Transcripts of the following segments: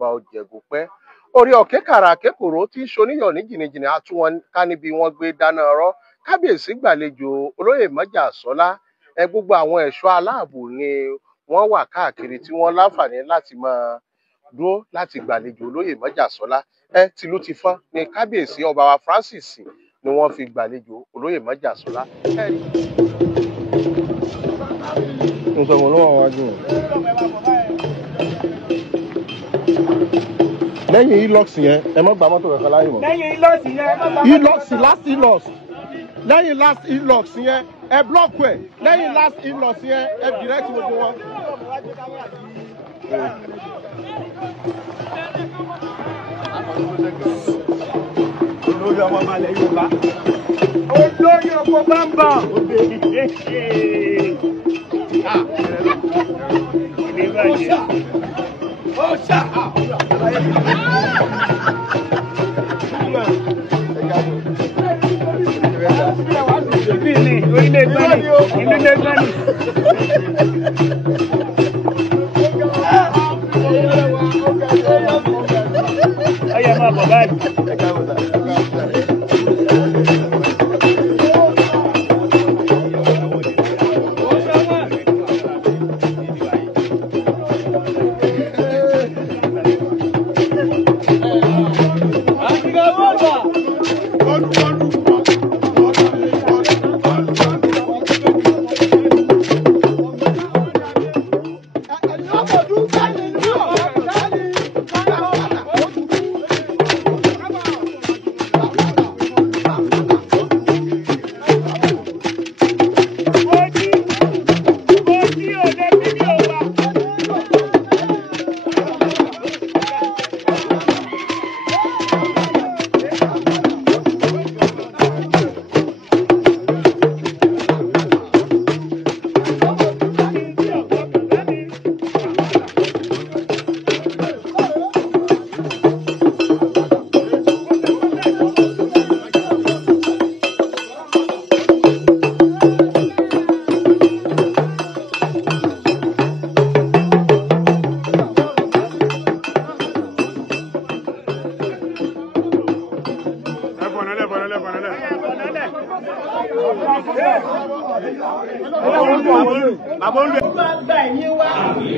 gba ọ̀jẹ̀gùn pẹ́. Orí ọ̀kẹ́ kàrà kékòrò tí ṣoníyàn ní jìnnìjìnnì atún wọn ká níbi wọ́n gbé dáná ọ̀rọ̀. Kábíyèsí gbàlejò olóyè Májàsọ́lá. Gbogbo àwọn ẹ̀ṣọ́ aláàbò ni wọ́n wà káàkiri tí wọ́n láǹfààní láti máa dúró láti gbàlejò olóyè Májàsọ́lá. Tìlú ti fọ́n ni kábíyèsí ọba wa Francis ni wọ́n fi gbàlejò olóyè Májàsọ́lá. Lẹ́yìn Ilox yẹn ẹ má gba mọ́tò kankan láyé mọ́. Lẹ́yìn Ilox yẹn last Ilox lẹ́yìn last Ilox yẹn ẹ block ẹ lẹ́yìn last Ilox yẹn ẹ direct gbogbo wọn. Olórí ọmọ ọmọ ilẹ̀ Yorùbá. Olórí ọkọ bámbà. Olúwàgbà ẹ̀yìn wa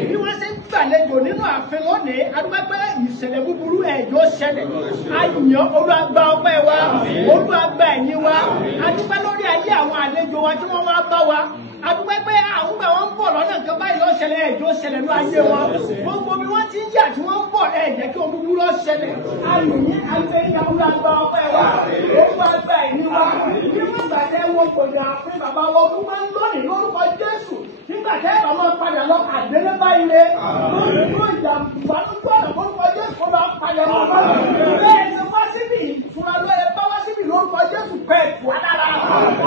bí wọ́n ṣe ń gbàlejò nínú ààfin lónìí adúgbàgbà ìṣẹ̀lẹ̀ búburú ẹ̀jọ́ ṣẹlẹ̀ ayàn Olúwàgbà ọpẹ́ wa Olúwàgbà ẹ̀yìn wa adúgbà lórí ayé àwọn àlejò wa tí wọ́n wá bá wa adúgbàgbà àwọn gbà wọ́n ń bọ̀ lọ́nà nǹkan báyìí ló ṣẹlẹ̀ ẹ̀jọ́ ṣẹlẹ̀ ní ayé wọn gbogbo bí wọ́n ti ń jà tí wọ́n ń bọ̀ ẹ̀jẹ̀ kí ohun búburú ló ṣẹlẹ̀ ayòyìn àgbẹ̀yìn Olúwàgbà ọpẹ́ wa Olúwàgbà ẹ̀yìn wa nígbà tẹ́ wọ́n kò dà fún bàbá wọn kú máa ń lónìí lórúkọ Jésù nígbà tẹ́ ẹ̀ bá máa padà lọ àdéhùn báyìí lé lórúkọ ìjàmbá lójú ọ̀nà lórúkọ Jésù kó bá padà wọn bá bẹ́ẹ̀ ni wá síbì ìfúnra lọ ẹ bá wá síbì lórúkọ Jésù pẹ̀ tù á dára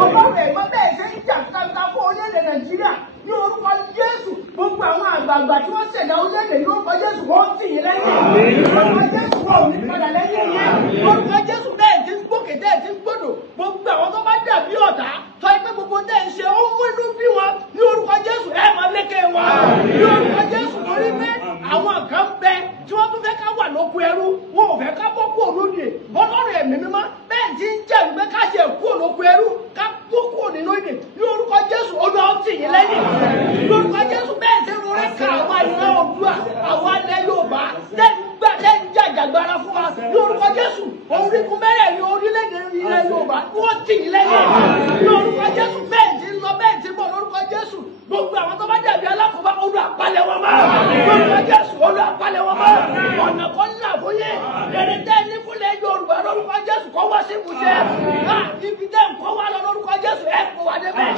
ọlọ́run ẹ̀ mọ́ bẹ́ẹ̀ ṣe ń jà kàkà fún orílẹ̀-èdè Nàìjíríà ní orúkọ Jésù gbogbo àwọn àgbààgbà tí wọ́n ṣẹ̀dá orílẹ̀-èdè ní orúkọ Jésù wọ́n tì yín lẹ́yìn orúkọ Jésù wọ́n ò ní padà lẹ́yìn yẹn orúkọ Jésù bẹ́ẹ̀ ti ń gbókè bẹ́ẹ̀ ti ń gbódò gbogbo àwọn tó bá dàbí ọ̀tá tọ́ ẹgbẹ́ gbogbo tẹ̀ ń ṣe ó mú inú bí wọn ní orúkọ Jésù ẹ̀ máa lékè wọn ní orúkọ Jésù lórí pé àwọn kan bẹ tí wọ́n tún fẹ́ ká wà lóko ẹrú wọn ò fẹ́ ká bọ́ kú òlódì ọlọ́run ẹ̀mí mímọ́ bẹ́ẹ̀ ti ń jẹ́ ìgbẹ́ ká ṣe kú òlóko ẹrú ká kú nínú ìdè ní orúkọ Jésù olú ọtí yìí lẹ́yìn ní orúkọ Jésù bẹ́ẹ̀ ti rúrẹ́ ká àwọn ìran Oòduà àwọn alẹ́ Yorùbá tẹ́ ń jàjàgbara fún wa ní orúkọ Jésù orígun mẹ́rẹ̀ẹ̀rin orílẹ̀-èdè ilẹ̀ Yorùbá wọ́n tì yìí lẹ́yìn ní orúkọ Jésù bẹ́ẹ̀ ti lọ bẹ́ẹ̀ ti bọ̀ lórúkọ Jésù gbogbo àwọn tó bá dàbí alákòóbá olú àpalẹ̀ wọn mọ́ lórúkọ Jésù olú àpalẹ̀ wọn mọ́ ọ̀nà kan ńlá fúnyẹ́ èrè tẹ́ ní fúnlẹ̀ Yorùbá lórúkọ Jésù kọ́ wá sí ìmúṣẹ ibi tẹ́ ń kọ́ wá lọ lórúkọ Jésù ẹ̀ kó wá débẹ̀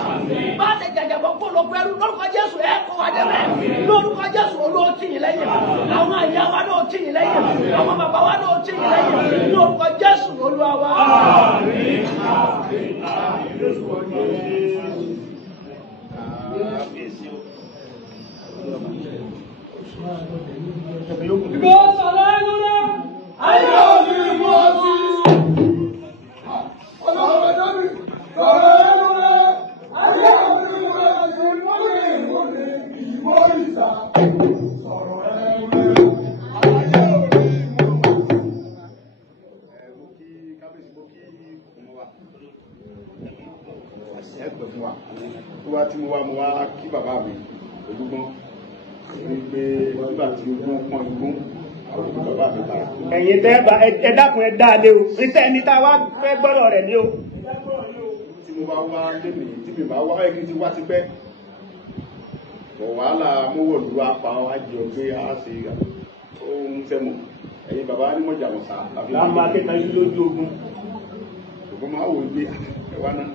bá ṣe jàjàbọ̀ kó lọ pẹ̀lú lórúkọ Jésù ẹ̀ kó wá débẹ̀ lórúkọ Jésù olú ó tì yín lẹ́yìn àwọn àyà wa náà ó tì yín lẹ́yìn àwọn bàbá wa náà ó tì yín lẹ́yìn lórúkọ Jésù Olúwa wa. Because I know kí bàbá mi Olúgbọ́n wípé nígbà tí ogún pọ́n igbó àwọn òbí bàbá mi bára. ẹ̀yin tẹ́ ẹ dákun ẹ dáa lé o níta ẹni tá a wá fẹ́ gbọ́dọ̀ rẹ̀ ní o. tí mo bá wá lénìí tí mi bá wá ẹgbẹ́ tí wá ti pẹ́ wàhálà mówòlú apá àjọ pé a ṣe ohun sẹ́mu ẹ̀yin bàbá nímọ̀jà wọ̀sà. láàmú akẹ́kọ̀ọ́ yìí lójú ogun. ògùn máa wò ó gbé ẹ̀wá náà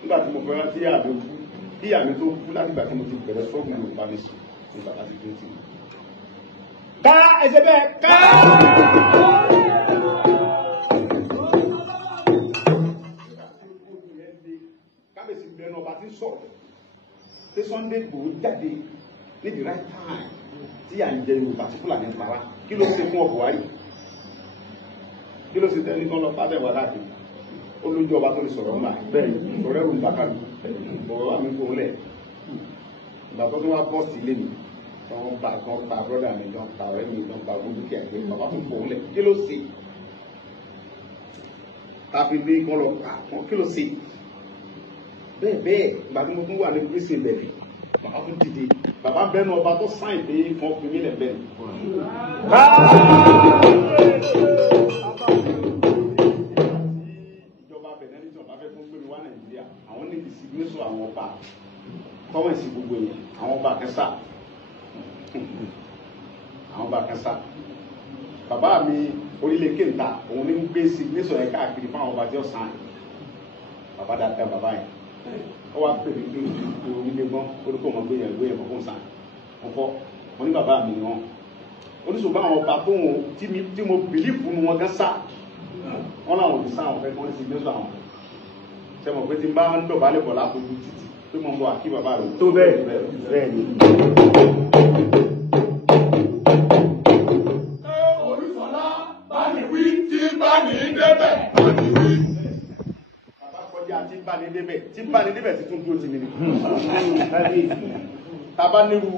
nígbà tí mo fẹ́ rántí àmì kú kí àmì tó kú láti gbà tí mo ti bẹ̀rẹ̀ sọ́ọ̀gù Yorùbá mi sùn ní bàbá ti dé tì mí. ká ẹsẹ̀ bẹ́ẹ̀ ká. kábíyèsí bẹ̀rẹ̀ ọba tí ń sọ̀rọ̀ tí Sunday Igboho jáde ní the right time tí à ń jẹ Yorùbá tí Fúlàní ń para kí ló ṣe fún ọkọ̀ wáyé kí ló ṣe tẹ́lẹ̀ kan lọ fádẹ̀ wà láti ó lójú ọba tó lè sọ̀rọ̀ ńlá bẹ́ẹ̀ sọ̀rọ̀ ẹ̀rù ń bá kálù ọ̀rọ̀ wà mí kó lẹ̀ ìgbà tó wá bọ́ọ̀sì lé mi wọ́n pa brọ́dà mi jọ pa ọ̀rẹ́ mi jọ pa gbogbo kí àgbẹ̀ bàbá tó kó lẹ̀ kí ló ṣe káfí bí kọ́ lọ pa kí ló ṣe bẹ́ẹ̀ ìgbà tí mo tún wà ní prison lẹ́bi bàbá tún dìde bàbá bẹ́ẹ̀ náà ọba tó sáìn pé kan fi mí lẹ̀ bẹ́ẹ̀ àwọn ní ìsìnkú àwọn ọba tọ́wọ́ ìsìn gbogbo èèyàn àwọn ọba kẹsà bàbá mi orílẹ̀ kéńtà òun ní ń gbé signation yẹn káàkiri fún àwọn ọba tí ó sàn bàbá dáadáa bàbá yẹn ó wá pè mí pé orílẹ̀ gbọ́n orúkọ ọmọ gbé yẹn kọ́kọ́ sàn ọkọ́ wọn ní bàbá mi wọn oníṣòwò àwọn ọba tó wọn tí mo bìlífù nu wọn gán sá wọn làwọn òbí sáwọn fẹ́ kí wọ́n signation àwọn sẹ́mo pé tí n bá ń dọ̀bálẹ̀ bọ̀ láfojú títì pé mo ń bọ̀ àkí bàbá rẹ̀ tó bẹ́ẹ̀ ni. Olúṣọlá bá ní wí tí bá ní débẹ̀ bá ní wí. bàbá kọjá tí bá ní débẹ̀ tí tún dúró sí mi ni. tábà nírú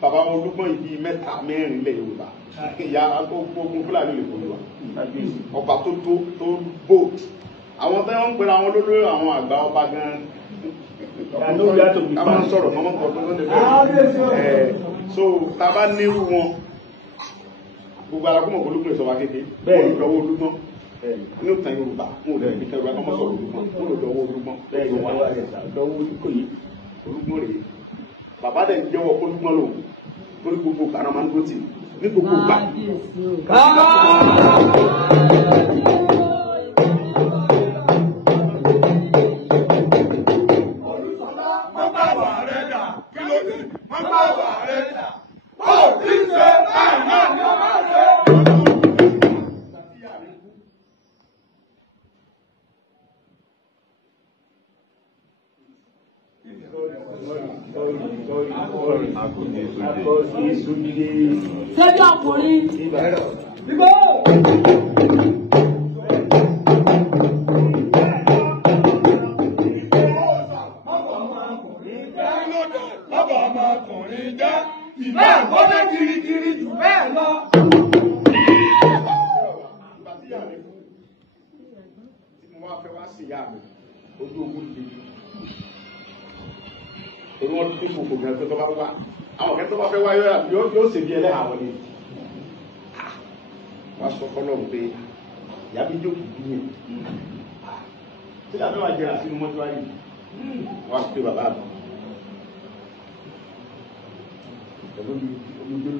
bàbá Olúgbọ́n ìbí mẹ́ta mẹ́rin lẹ̀ Yorùbá ìyá ogun Fúlàní lè kó lọ ọba tó bò àwọn tó ń pera àwọn olólórí àwọn àgbà ọba gan-an àwọn sọ̀rọ̀ mọ́mọ́ kan tó lóde bẹ́ẹ̀ so tábà nírú wọn gbogbo alákùnmọ̀ Olúgbọ́n ìsọ̀wá kéke bẹ́ẹ̀ lọ́wọ́ Olúgbọ́n inú tan Yorùbá wọn ò lẹ́yìn nípa Yorùbá kọ́mọ́ sọ̀rọ̀ Olúgbọ́n wọn ò lọ́wọ́ Olúgbọ́n bẹ́ẹ̀ lọ́wọ́ Olúgbọ́n rèé bàbá dẹ̀ ń jẹ́wọ́ Olúgbọ́n lòun lórí gbogbo ìgbàna máa ń dó tì ní gbogbo ìgbà. Olúṣọlá wọ́n bá wà rẹ̀ dà kí ló dé wọ́n bá wà rẹ̀ dà ó ti ṣe báyìí náà ni wọ́n máa ṣe. Sẹ́jọ́ ọkùnrin. Bíbó. Bàbá ọmọkùnrin jẹ́ ìbá àgbọ́dọ̀ kirikiri jù bẹ́ẹ̀ lọ. Ìgbà tí ìyá mi kú, tí mo wá fẹ́ wá sí ìyá mi, ojú ogun lè. Èmi wọn tún fò kò gẹ̀ẹ́sì tó bá wá. Àwọn ọ̀kẹ́ tó bá fẹ́ wá yóò ṣe bí ẹlẹ́hà wọlé. Wọ́n sọ fọ́lọ́ pé ìyá mi jókòó bí yẹn. Tí ìyá mi wá jẹrà sínú mọ́túárì, wọ́n á pè bàbá mi. Pẹ̀lú olùgbé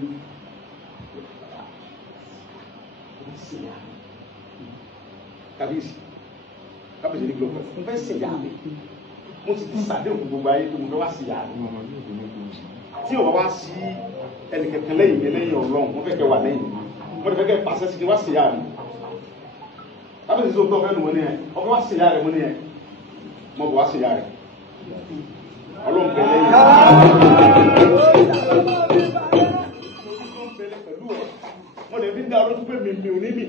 kábíyèsí ní gbogbo mo fẹ́ ṣèyá mi mo ti ti sàdéhùn gbogbo ayé tó mo fẹ́ wá ṣèyá mi tí o bá wá sí ẹnìkẹ̀kẹ́ lẹ́yìn mi lẹ́yìn Ọlọ́run mo fẹ́ kẹ́ wà lẹ́yìn mo fẹ́ kẹ́ pàṣẹ sí kí wá ṣèyá mi kábíyèsí tó tọ́ fẹ́ nu mo ní ẹ ọkọ wá ṣèyá rẹ mo ní ẹ mo bọ̀ wá ṣèyá rẹ Ọlọ́run bẹ lẹ́yìn mo lè fi dá olóṣù pé mi ò ní mi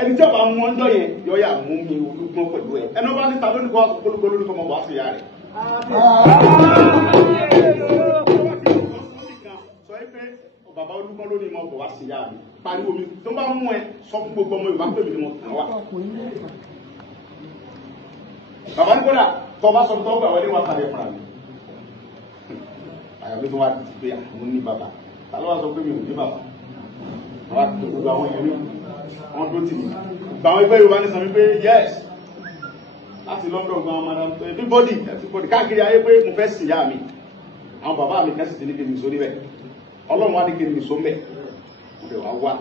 ẹni tí a bá mú ọjọ́ yẹn yọ yà mú mi Olúgbọ́n pẹ̀lú ẹ ẹni bá níta lónìí kọ́ polúkọ lónìí kọ́ mọ̀ wá sí ya rẹ̀. sọ é pé bàbá Olúgbọ́n lónìí mọ̀ wá sí ya rẹ̀ pariwo mi tó bá mú ẹ sọ fún gbogbo ọmọ Yorùbá pé mi ni mo kàn wá. bàbá ní kódà tó bá sọ tó gbà wọlé wá kàdé fúnra mi ìgbàgbé tó wá ti pé àwọn ní bàbá ta ló wá sọ pé mi ò ní bàbá àwọn àti gbogbo àwọn èèyàn ní wọn tó tì mí gbà àwọn ẹgbẹ́ Yorùbá ní sọ wípé yes láti London gba ọmọdé everybody káàkiri ayé pé mo fẹ́ sìn yá mi àwọn bàbá mi kẹ́sì ti ní kí n nìṣó níbẹ̀ Ọlọ́run wá ní kí n nìṣó mbẹ̀ mo fẹ́ wá wá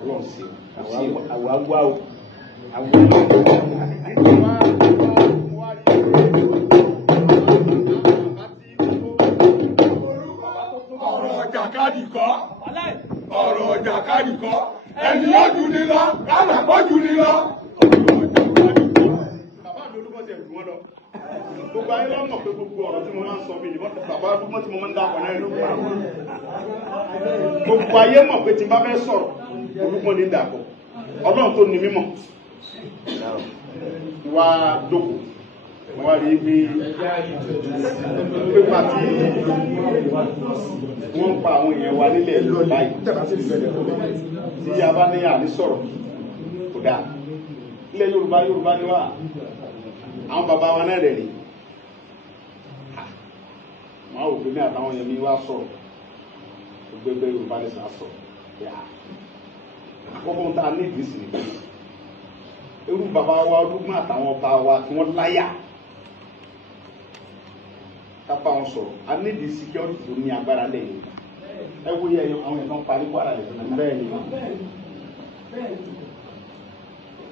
Ọlọ́run sí àwa wá o ọ̀rọ̀ jàkadì kọ́ ẹni yóò jù ní lọ kálàkọ́ jù ní lọ. Bàbá mi olúkọ́ ti ẹ̀dùn wọn lọ. Gbogbo ayé lọ́mọ̀ pé gbogbo ọ̀rọ̀ tí mo máa ń sọ bí ìbọn bàbá olúkọ́ tí mo máa ń dákọ̀ náà ló gbà. Gbogbo ayé mọ̀ pé tí n bá fẹ́ sọ̀rọ̀ olúkọ́ ní dàpọ̀. Ọlọ́run tó ní mímọ̀. Wá jókòó. Wá rí bí pépà tí wọ́n ń pa àwọn èèyàn wa nílẹ̀ Yorùbá yìí tí a bá ní àní sọ̀rọ̀ kò dáa ilẹ̀ Yorùbá ni wá àwọn bàbá wa náà rẹ̀ rí wọ́n á wò pé ní àtàwọn yẹn mi wá sọ̀rọ̀ gbẹgbẹ Yorùbá ní sàn sọ̀rọ̀ àkọ́kọ́ tá a ní ìdísì nìkan irú bàbá wa ọdún àtàwọn ọba wa tí wọ́n láyà kápá wọn sọ̀rọ̀ a ní ìdí security tó ní agbára lẹ́yìn ẹ wo yẹ àwọn ẹ̀kan parí Kwara lè fún mi bẹ́ẹ̀ ni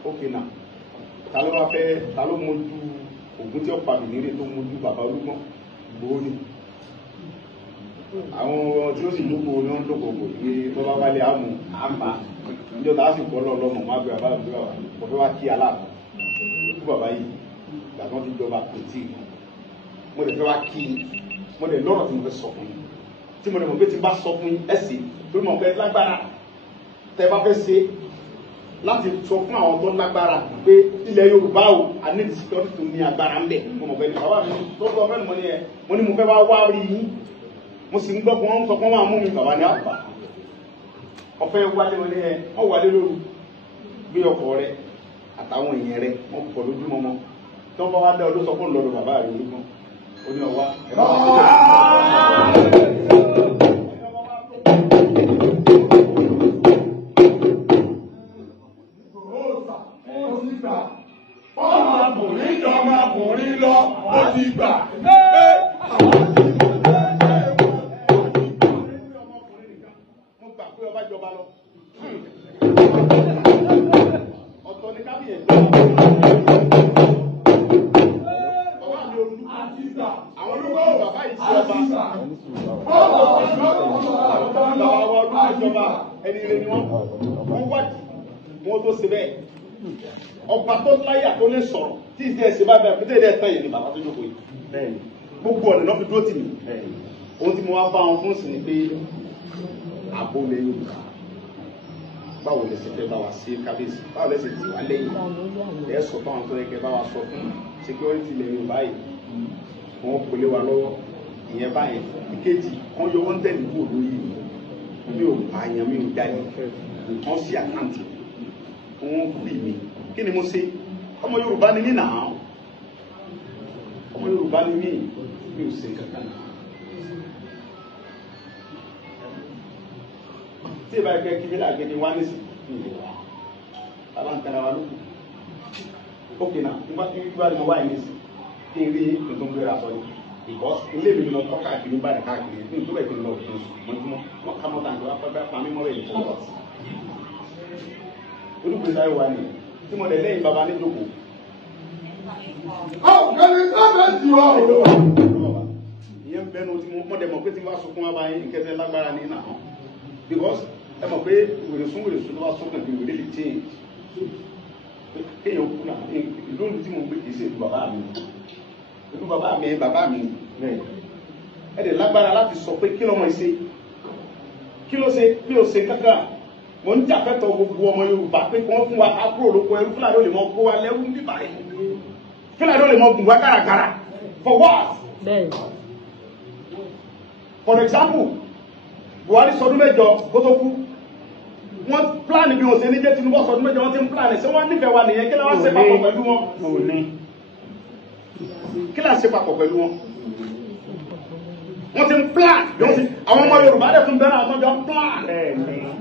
ok na ta ló wá fẹ́ ta ló mójú ògùn tí ó pa bìnírè tó mójú bàbá Olúmọ Ìgbòho ni àwọn tí ó sì lóko ní wọn lóko kò ní bọ́bá wálé àmú àmà níjọ́ tá a sì kọ́ lọ́mọ má gbé bàbá àgbé bàbá kò fẹ́ wá kí aláàbò ikú bàbá yìí gbàgbọ́n ti jọba kò tí mo lè fẹ́ wá kí mo lè lọ́rọ̀ tí mo fẹ́ sọ fún yín tí mo lè mọ̀ pé tí n bá sọ fún yín ẹ̀sìn tó mọ̀ pé lágbára tẹ́ bá fẹ́ ṣe láti sọ fún àwọn tó lágbára pé ilẹ̀ Yorùbá o a ní security tó ní agbára ń bẹ̀ mo mọ̀ pé ní bàbá mi tó lọ fẹ́ mo ní ẹ mo ní mo fẹ́ wá wá rí yín mo sì ń gbọ́ pé wọ́n sọ pé wọ́n máa mú mi bàbá ní àpá ọ̀fẹ́ wálé wọlé ẹ wọ́n wálé lóru gbé ọkọ̀ rẹ àtàwọn èèyàn rẹ wọ́n kọ̀ lójúmọ́ mọ́ tí wọ́n bá wá dá ọdún sọ fún lọ́dọ̀ bàbá rẹ Olúmọ ó ní ọwá ẹ̀rọ ọmọkùnrin jọ ọmọkùnrin lọ ó ti gbà. mo gbà pé ọba jọba lọ ọ̀tọ̀ ní kábíyèsí bàbá mi olú àwọn olùkọ́ bàbá yìí ti ọba bàbá wa olùkọ́ ìjọba ẹni rẹ ni wọ́n wádìí wọ́n tó ṣe bẹ́ẹ̀ ọba tó láyà tó lè sọ̀rọ̀ tí ìdí ẹ̀sìn bá bẹ̀rẹ̀ pété ẹ̀dẹ́ tán yìí ni bàbá tó jókòó yìí gbogbo ọ̀nà náà fi dúró tì mí ohun tí mo wá bá wọn fún sí ni pé àbò lè Yorùbá báwo lè ṣe fẹ́ bá wa sí kábíyèsí báwo lè ṣe tì wá lẹ́yìn ẹ̀ sọ fún àwọn tó yẹ kẹ́ bá wa sọ fún security lè Yorùbá yìí wọ́n kò lé wa lọ́wọ́ ìyẹn báyìí ìkejì wọ́n yọ wọ́n tẹ̀lé kúrò lórí mi ò pààyàn mi ò jáde wọ́n sí àkáǹtì wọ́n bì mí kí ni mo ṣe ọmọ Yorùbá ni mí nà án ọmọ Yorùbá ni mí mi ò ṣe kankan tí ìbá ẹgbẹ́ kí mi là gẹ́gẹ́ wá nísì ìlú wa aláǹkara wa lókù ókè náà nígbà tí wíwá ni mo wáyé nísì kí n rí tuntun gbéra sọ yìí because ilé mi lọ tọ́ káàkiri bá rẹ̀ káàkiri ní ìtura ìpínlẹ̀ lọ òfin mọ́júmọ́ wọn ká mọ́ta nígbà pẹ́pẹ́ pa mímọ́ rẹ̀ nìkan lọ. olùkọ́ sáyé wa ni tí mo dẹ̀ lẹ́yìn baba níjòkó. ọ̀gbẹ́ni sábẹ́sì wa o. ìyẹn bẹ́ẹ̀ ni mo dẹ̀ mọ̀ pé tí wọ́n á sunkún wa báyìí nkẹ́tẹ́ lágbára ní ìnà hàn because ẹ mọ̀ pé wèrèsùn tó bá sọ́kàn bí wèrè lè change kéèyàn kú náà ìlú tí mo gbé kì í ṣe ìlú bàbá mi ìlú bàbá mi ẹ dẹ̀ lágbára láti sọ pé kí lọ́mọ ṣe kí ló ṣe bí o ṣe kankan mo ń jà fẹ́tọ̀ gbogbo ọmọ Yorùbá pé kí wọ́n fún wa kúrò lóko ẹrú Fúlàní ò lè mọ kó wa lẹ́rú bíbá yìí Fúlàní ò lè mọ gùn wá gàràgàrà for what? For example Buhari sọdún mẹ́jọ kó tó kú wọ́n pílánì bí wọ́n ṣe ní jẹ́ Tinubu sọdún mẹ́jọ wọ́n ti ń pílánì ṣé wọ́n nífẹ̀ẹ́ wa nìyẹn kí láwọn ṣe papọ̀ pẹ̀lú wọn kí láwọn ṣe papọ̀ pẹ̀lú wọn wọ́n ti ń plan àwọn ọmọ Yorùbá dẹ̀ tún bẹ̀rẹ̀ àwọn tó ń plan.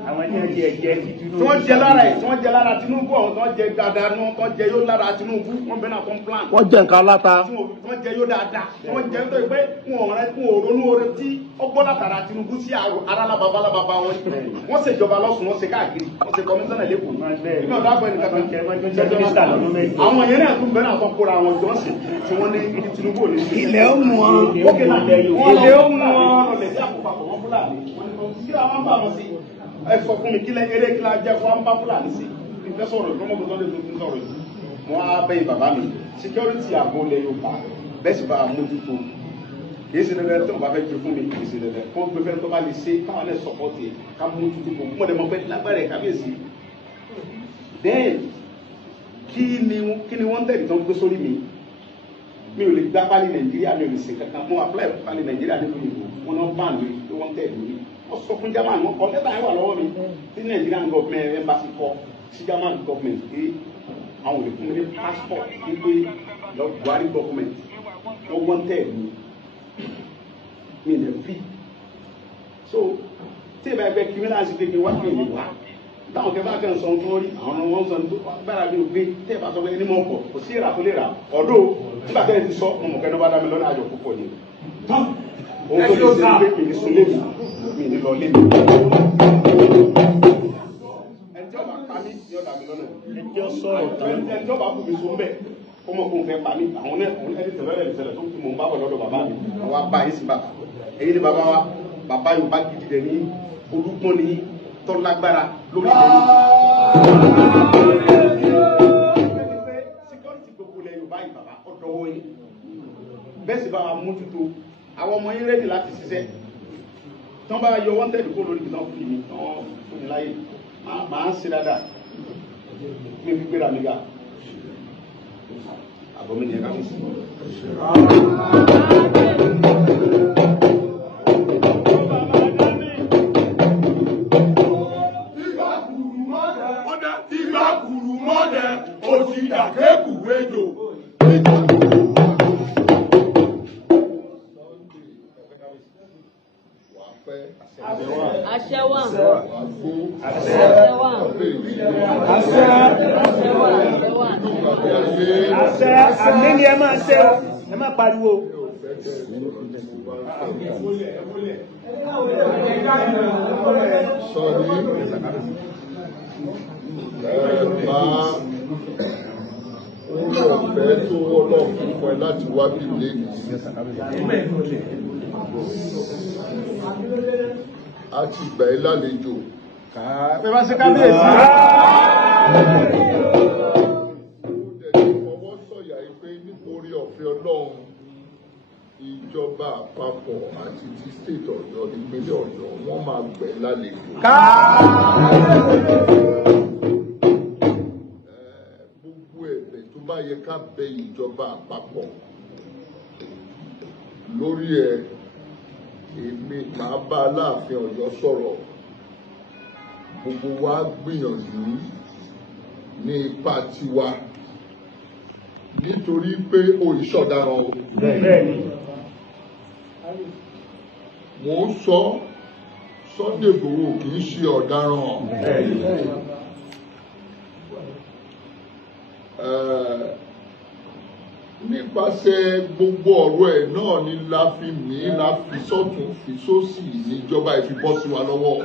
àwọn tí wọ́n jẹ tí wọ́n jẹ lára ẹ̀ tí wọ́n jẹ lára Tinubu àwọn tó ń jẹ dáadáa ní wọ́n jẹ yóò lára Tinubu wọ́n bẹ̀rẹ̀ àwọn tó ń plan. wọ́n jẹ nǹkan aláta. wọ́n jẹ yóò dáadáa wọ́n jẹ nítorí pé wọn ò ronú oore tí ọgbọ́n látara Tinubu sí arálábàbá wọn. wọ́n ṣèjọba lọ́sùn wọ́n ṣe káàkiri wọ́n ṣe kọmíṣánná lẹ́kọ̀ọ́. ìgbà tó àgbẹ̀ nìkan àwọn yẹn náà tún bẹ̀rẹ̀ àwọn kóra wọn tí wọ́n sì tí wọ́n ní Tinubu ò ní sí. ilẹ̀ ó mú wọn. ilẹ̀ ó mú wọn. ọ̀lẹ̀ sí àpòpapọ̀ wọn Fúlàní kí àwọn bá wọn sí ẹ sọ fún mi kí lẹ eré kí la jẹ fún àwọn bá Fúlàní sí ìfẹ́ sọ̀rọ̀ ìfọmọgbọ tó lè tó ń sọ̀rọ̀ yìí wọn á bẹyìn bàbá mi security ààbò ilẹ̀ Yorùbá bẹ́ẹ̀ sì bá a mójútó kì í ṣe dandan tó ń bá fẹ́ jẹ fún mi kì í ṣe dandan kó gbé fẹ́ tó bá lè ṣe káwọn lè sọpọ́tì ká mójútó kó mọ̀ dẹ̀ mọ̀ pé lágbára ẹ̀ kábíyèsí bẹ́ẹ̀ kí ni wọ́n tẹ̀lé tó ń gbé sórí mi ò lè gbá pálí Nàìjíríà mi ò lè ṣe kankan mo apply pálí Nàìjíríà nínú ìbò wọn náà bá mi pé wọ́n tẹ̀lé mi wọ́n sọ fún German wọn kọ lẹ́tà yẹn wà lọ́wọ́ mi tí Nigerian government embassy kọ sí German government pé àwọn ò lè fún mi ní passport wípé Buhari government wọ́n tẹ̀lé mi lè fi so tí ìbá ẹgbẹ́ criminal sí kékeré wá kí èyí wá táwọn kẹfà kan sọ tó rí àwọn ọmọ wọn sọ tó gbára mi ò gbé tẹ́ ẹ bá sọ pé ẹni mọ̀ ọkọ̀ kò sí ìrà tó lè rà ọ̀dọ́ nígbà tẹ́ ẹ ti sọ ọmọ kẹ́ni bá dá mi lọ́nà àjọ púpọ̀ ni òun tó lè ṣe pé mi ní sunlé mi ní lọ lé mi. ẹjọ́ bá pa mí ní ọ̀dà mi lọ́nà ẹjọ́ sọ̀rọ̀ tán ẹjọ́ bá kú mi so ń bẹ̀ ọmọ kò fẹ́ pa mí àwọn ẹni tẹ̀lé tó kú mò ń bá bọ̀ lọ́dọ̀ bàbá mi àwọn abá yìí sí bàbá èyí ni bàbá wa bàbá Yorùbá gidi dẹ̀ ní olúgbọ́n ní tọ́lágbára lórí security gbogbo ilẹ̀ Yorùbá yìí bàbá ọ̀dọ́wọ́ yìí bẹ́ẹ̀ sì bá wa mójútó àwọn ọmọ yín rẹ́dì láti ṣiṣẹ́ tán bá yọ wọ́n tẹ̀lé kó lórí ìtàn fún mi tán fún mi láyé máa ń ṣe dáadáa mi fi gbéra mi ga àbọ̀ mi ní ẹ̀ka mi sí. Ìgbà kùrù mọ́dẹ̀ òsì dàkẹ́kù wéjò. Àṣẹ wà. àṣẹ àmì ni ẹ máa ṣe ẹ má pariwo. Oúnjẹ ọ̀fẹ́ tó Ọlọ́run fún ẹ láti wá bí lẹ́yìn. A ti gbà ẹ́ lálejò. Ẹ bá ṣe kábíyèsí. Ó dẹ̀ ní ọwọ́ sọ̀yà pé nítorí ọ̀fẹ́ Ọlọ́run ìjọba àpapọ̀ àti ti state Ọ̀yọ́ ìpínlẹ̀ Ọ̀yọ́ wọ́n máa gbà ẹ́ lálejò. Bá yẹ ká bẹ ìjọba àpapọ̀ lórí ẹ̀ èmi máa bá Aláàfin Ọ̀yọ́ sọ̀rọ̀ gbogbo wa gbìyànjú ní ipa tiwa nítorí pé òìṣọ̀daràn o. Mò ń sọ Sunday Igboho kì í ṣe ọ̀daràn. Nípasẹ̀ gbogbo ọ̀rọ̀ ẹ̀ náà ni la fi mí la fi sọ́tún fi sósì níjọba ìfibọ́ sí wa lọ́wọ́.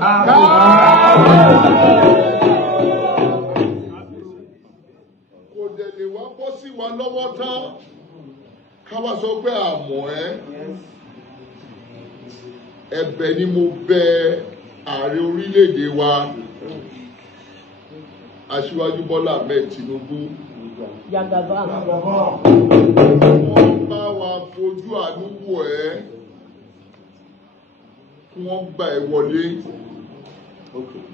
Kò dẹ̀ lè wá bọ́ sí wa lọ́wọ́ tán ká wá sọ pé àmọ́ ẹ̀bẹ̀ ni mo bẹ̀ ààrẹ orílẹ̀-èdè wa Aṣíwájú Bọ́lá Ahmed Tinubu. Jagaba. Wọ́n bá wa fojú àánú wò ẹ́ kí wọ́n gbà ẹ́ wọlé.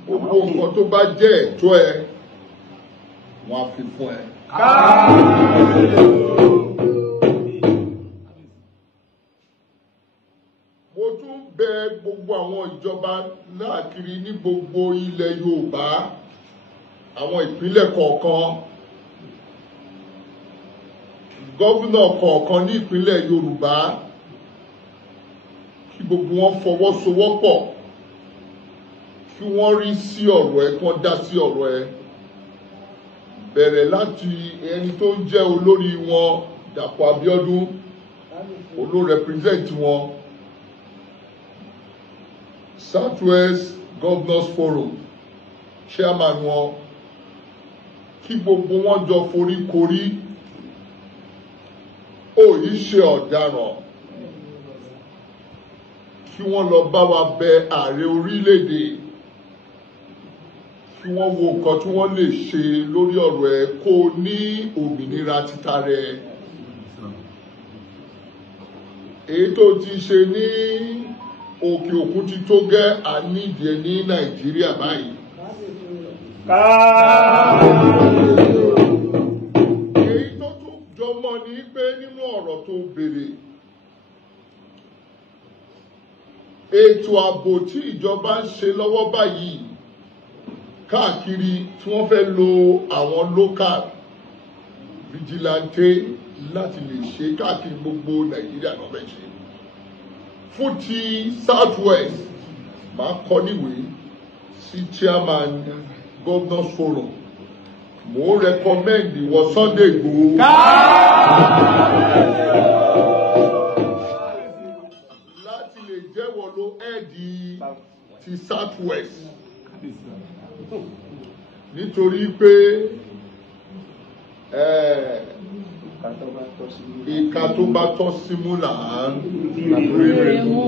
Gbogbo nǹkan tó bá jẹ́ ẹ̀tọ́ ẹ wọ́n á fi fún ẹ. Mo tún bẹ̀ gbogbo àwọn ìjọba láàkiri ní gbogbo ilẹ̀ Yorùbá, àwọn ìpínlẹ̀ kọ̀ọ̀kan, gọ́vùnà kọ̀ọ̀kan ní ìpínlẹ̀ Yorùbá kí gbogbo wọn fọwọ́sowọ́pọ̀ kí wọ́n rí sí ọ̀rọ̀ ẹ, kí wọ́n dá sí ọ̀rọ̀ ẹ. Bẹ̀rẹ̀ láti ẹni tó ń jẹ́ olórí wọn Dàpọ̀ Abíọ́dún, olú represent wọn, Southwest Governors Forum chairman wọn, kí gbogbo wọn jọ foríkorí. Ó yìí ṣe ọ̀daràn, kí wọ́n lọ bá wa bẹ ààrẹ orílẹ̀-èdè, kí wọ́n wo nǹkan tí wọ́n lè ṣe lórí ọ̀rọ̀ ẹ̀ kó ní òmìnira títa rẹ̀. Èyí tó ti ṣe ní òkè òkun ti tó gẹ́ àníjẹ ní Nàìjíríà báyìí. Èyí tó tún jọmọ ní pé nínú ọ̀rọ̀ tó béèrè, ètò ààbò tí ìjọba ń ṣe lọ́wọ́ báyìí káàkiri tí wọ́n fẹ́ lo àwọn local vigilante láti lè ṣe káàkiri gbogbo Nàìjíríà náà fẹ́ ṣe. Fún ti Southwest máa kọ níwèé sí chairman Governors Forum, mo recommend ìwọ Sunday Igboho láti lè jẹ́wọ́ ló ẹ̀ẹ́dì ti Southwest, nítorí pé ìka tó bá tọ́ símú là ń rere mú.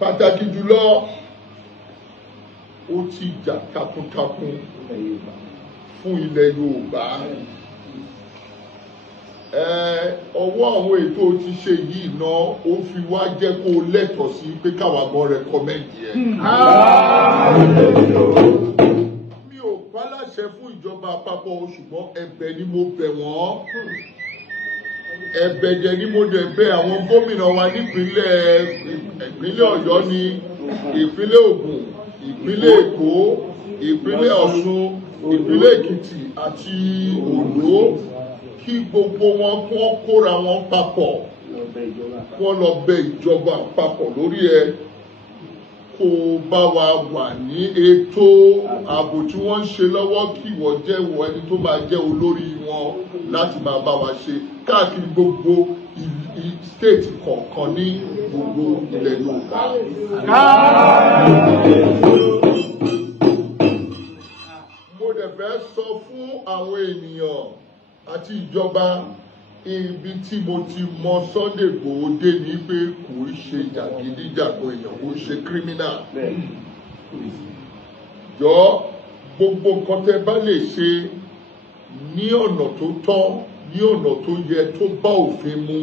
Pàtàkì jùlọ ó ti jà takuntakun fún ilẹ̀ Yorùbá. Ọwọ́ àwọn ètò ti ṣe yìí náà ó fi wá jẹ́ kó lẹ́tọ̀ọ́ sí pé káwa gan rẹ̀kọ́mẹ́ǹdì ẹ̀. Mi ò pálàṣẹ fún ìjọba àpapọ̀, ṣùgbọ́n ẹ̀bẹ̀ ni mo bẹ̀ wọ́n. Ẹ̀bẹ̀ jẹ́ ni mo dẹ̀ bẹ̀ àwọn gómìnà wa nípínlẹ̀ Ọ̀yọ́ ni, ìpínlẹ̀ Ògùn, ìpínlẹ̀ Èkó, ìpínlẹ̀ Ọ̀ṣun, ìpínlẹ̀ Èkìtì àti Oǹdó, kí gbogbo wọn kún kóra wọn papọ̀, wọ́n lọ bẹ ìjọba àpapọ̀ lórí ẹ kó bá wa wà ní ètò ààbò tí wọ́n ń ṣe lọ́wọ́, kí ìwọ jẹ́ ìwọ ẹni tó máa jẹ́ olórí wọn láti máa bá wa ṣe káàkiri gbogbo state kọ̀ọ̀kan ní gbogbo ilẹ̀ Yorùbá. Mo dẹ̀ fẹ́ sọ fún àwọn ènìyàn àti ìjọba ibi tí mo ti mọ Sunday Igboho dé ní pé kò ń ṣe jàgídíjàgan èèyàn, kò ń ṣe criminal. Jọ gbogbo nǹkan tẹ́ bá lè ṣe ní ọ̀nà tó tọ́, ní ọ̀nà tó yẹ, tó bá òfin mu,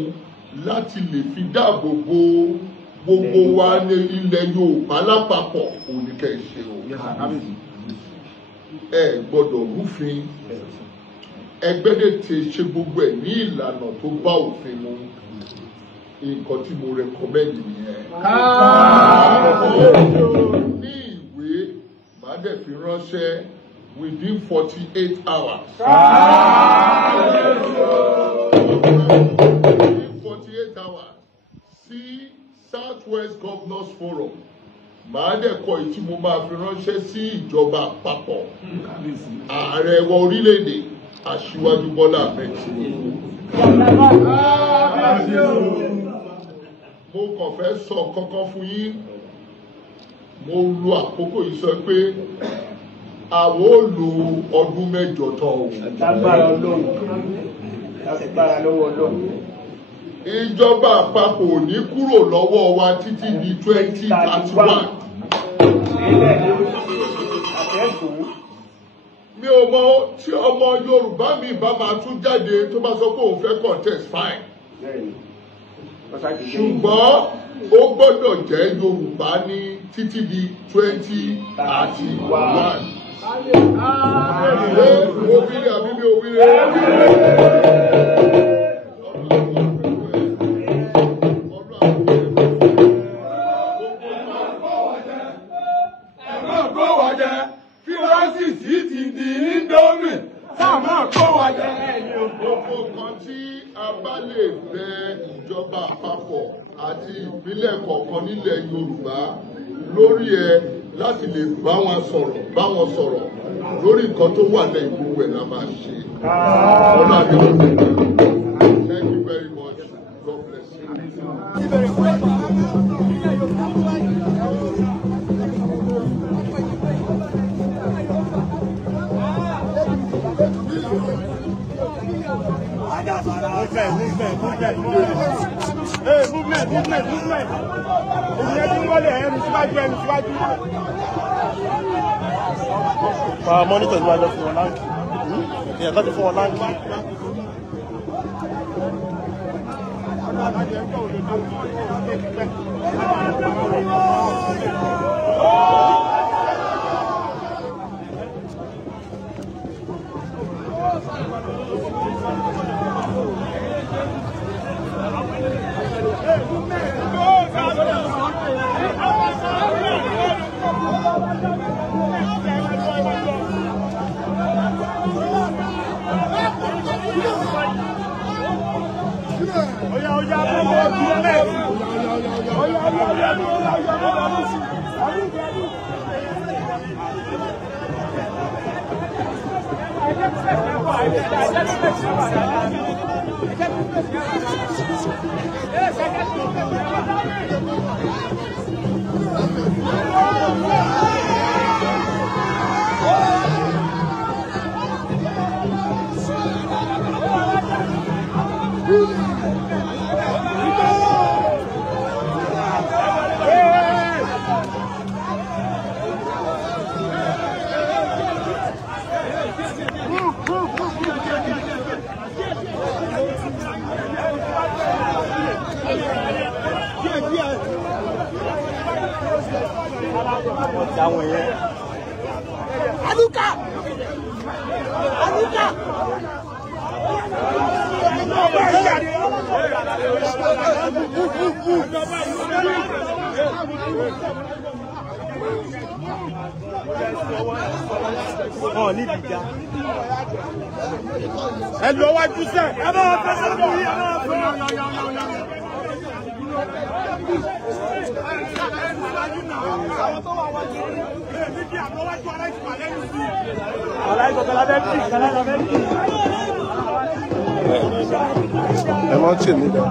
láti lè fi dáàbò bo gbogbo wa ní ilẹ̀ Yorùbá lápapọ̀, òun ni kẹ́ ẹ ṣe o. Ẹ gbọ́dọ̀ rúfin, ẹgbẹ́dẹ̀ tí ṣe gbogbo ẹ̀ ní ìlànà tó bá òfin mu. Nǹkan tí mo rẹkọmẹ́ndì nìyẹn. Ní ìwé màá dẹ̀ fi ránṣẹ́ within 48 hours. Within 48 hours sí Southwest Governors Forum. Màá dẹ̀ kọ èyí tí mo máa fi ránṣẹ́ sí ìjọba àpapọ̀, ààrẹ wa orílẹ̀-èdè Aṣíwájú Bọ́lá Ahmed Tinubu. Mo kàn fẹ́ sọ kankan fún yín. Mo lo àkókò yìí sọ pé àwọn ò lo ọdún mẹ́jọ tán o. Lágbára Ọlọ́run. Lágbára lọ́wọ́ Ọlọ́run. Ìjọba àpapọ̀ ò ní kúrò lọ́wọ́ wa títí di 2031. Mi ò mọ tí ọmọ Yorùbá mi bá máa tún jáde tó bá sọ pé òun fẹ́ contest fine. Ṣùgbọ́n ó gbọ́dọ̀ jẹ́ Yorùbá ní títí di 2031. Mo wílé àbí mi ò wílé? Gbogbo kan tí a bá lè bẹ ìjọba àpapọ̀ àti ìpínlẹ̀ kọ̀ọ̀kan nílẹ̀ Yorùbá lórí ẹ láti lè bá wọn sọ̀rọ̀ lórí nǹkan tó wà lẹ́yìn gbogbo ẹ̀ la máa ṣe. Ọlọ́run àti ọ̀sẹ̀. Thank you very much. God bless you. Movement. Ìyẹn tí wọ́n lè ẹnu síwájú. Mọ́nítọ̀ ni wọ́n lọ fún wọn láǹkì. Ìyẹn tó ti fún wọn láǹkì. Aluka! Oh, ní ìjà. Ẹ lọ wájú sẹ́. Ẹ bá wá fẹ́ sọ́dọ̀ yìí. Ẹ máa ń tì mí dá.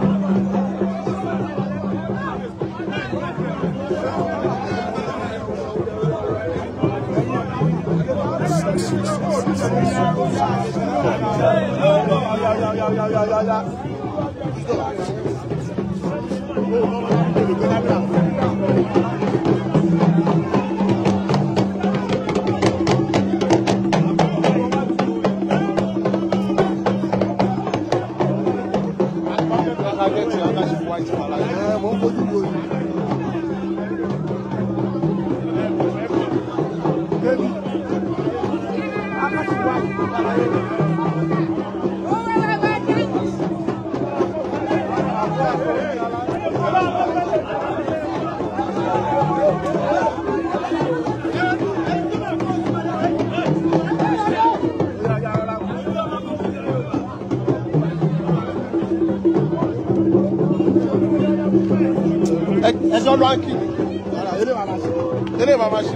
Ẹjọ́ ránkì eré màmá ṣe.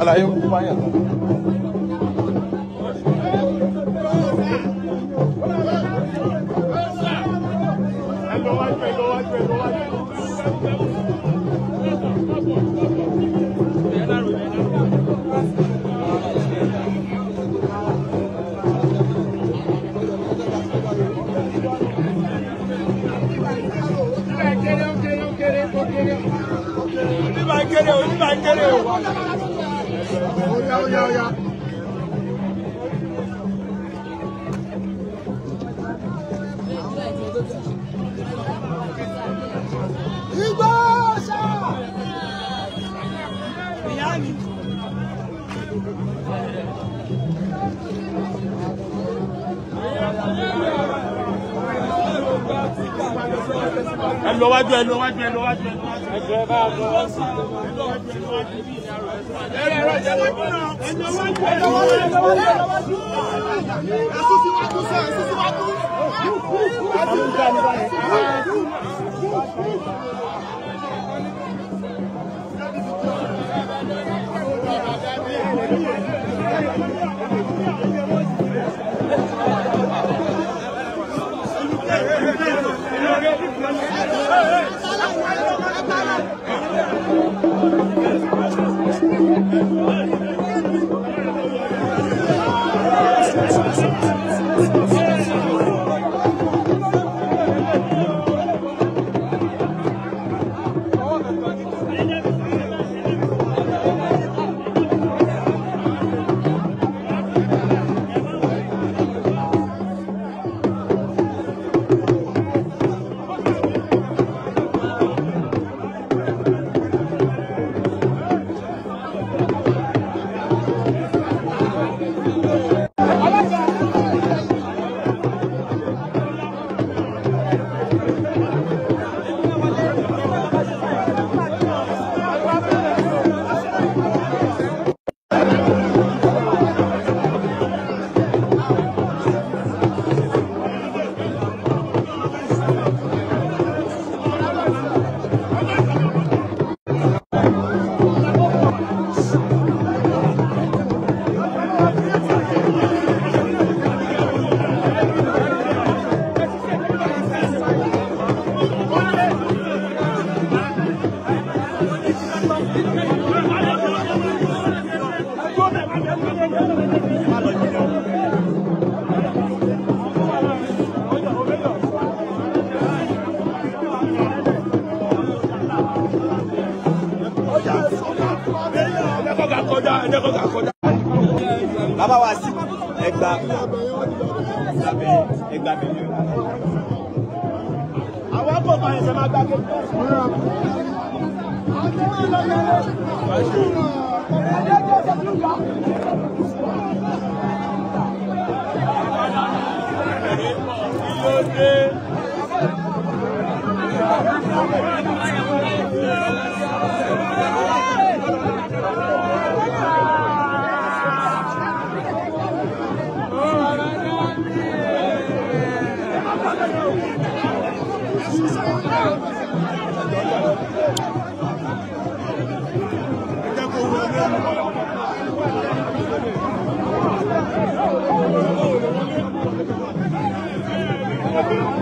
Àlàyé ń bá yàn lọ. Bàbá wa sí ẹgbà mi. Àwọn akọ̀kọ̀ ẹ̀sẹ̀ máa gbàgbé. Thank you.